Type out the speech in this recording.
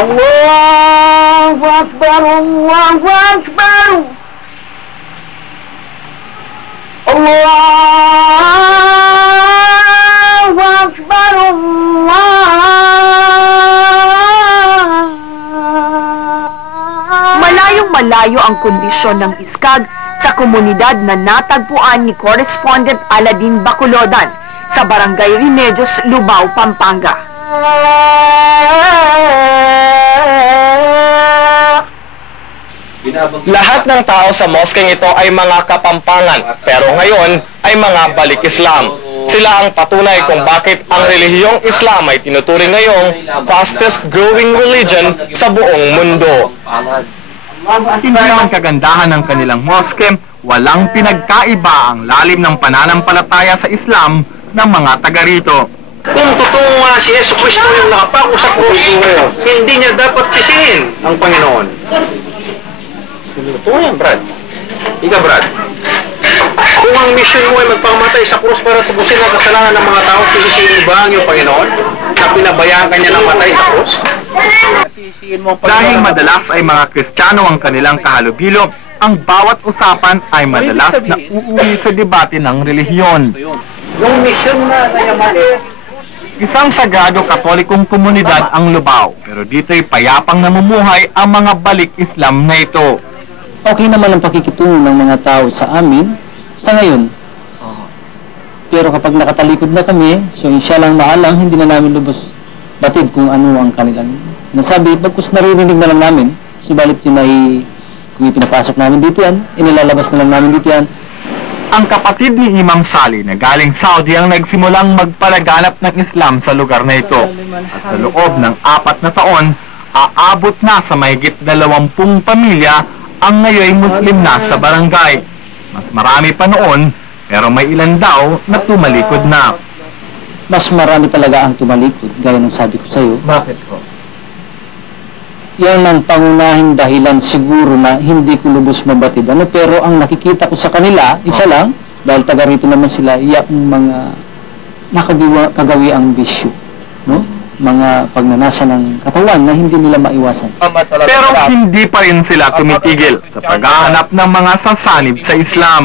Allahu Akbar, Allahu Akbar. Allahu Akbar, Malayong-malayo ang kondisyon ng iskag sa komunidad na natagpuan ni Correspondent Aladin Baculodan sa Barangay Remedios, Lubao, Pampanga. Lahat ng tao sa moskeng ito ay mga Kapampangan, pero ngayon ay mga balik Islam. Sila ang patunay kung bakit ang relihiyong Islam ay tinuturing ngayong fastest growing religion sa buong mundo. Hindi naman kagandahan ng kanilang moske, walang pinagkaiba ang lalim ng pananampalataya sa Islam ng mga taga rito. Kung totoo nga si Yesu Cristo yung nakapako sa krus, hindi niya dapat sisihin ang Panginoon. Totoo yan, Brad. Ika, Brad. Kung ang mission mo ay magpakamatay sa krus para tubusin ang kasalanan ng mga tao, sisisihin ba ang iyong Panginoon na pinabayaan kanya ng matay sa krus? Dahil madalas ay mga Kristiyano ang kanilang kahalubilo, ang bawat usapan ay madalas na uuwi sa debate ng relihiyon. Yung mission na mali. Isang sagrado katolikong komunidad ang Lubao, pero dito'y payapang namumuhay ang mga balik Islam na ito. Okay naman ang pakikitungo ng mga tao sa amin sa ngayon. Pero kapag nakatalikod na kami, so insya lang maalang hindi na namin lubos batid kung ano ang kanilang nasabi. Bagkus naririnig na lang namin, subalit yun ay kung ipinapasok namin dito yan, inilalabas na lang namin dito yan. Ang kapatid ni Imam Sali na galing Saudi ang nagsimulang magpalaganap ng Islam sa lugar na ito. At sa loob ng 4 na taon, aabot na sa mahigit 20 pamilya ang ngayon Muslim na sa barangay. Mas marami pa noon, pero may ilan daw na tumalikod na. Mas marami talaga ang tumalikod, gaya ng sabi ko sa iyo. Bakit ko? Yan ang pangunahing dahilan siguro na hindi ko lubos mabatid. Pero ang nakikita ko sa kanila, isa lang, dahil taga rito naman sila, yung mga nakagawi ang bisyo. No? Mga pagnanasa ng katawan na hindi nila maiwasan. Pero hindi pa rin sila tumitigil sa paghahanap ng mga sasanib sa Islam.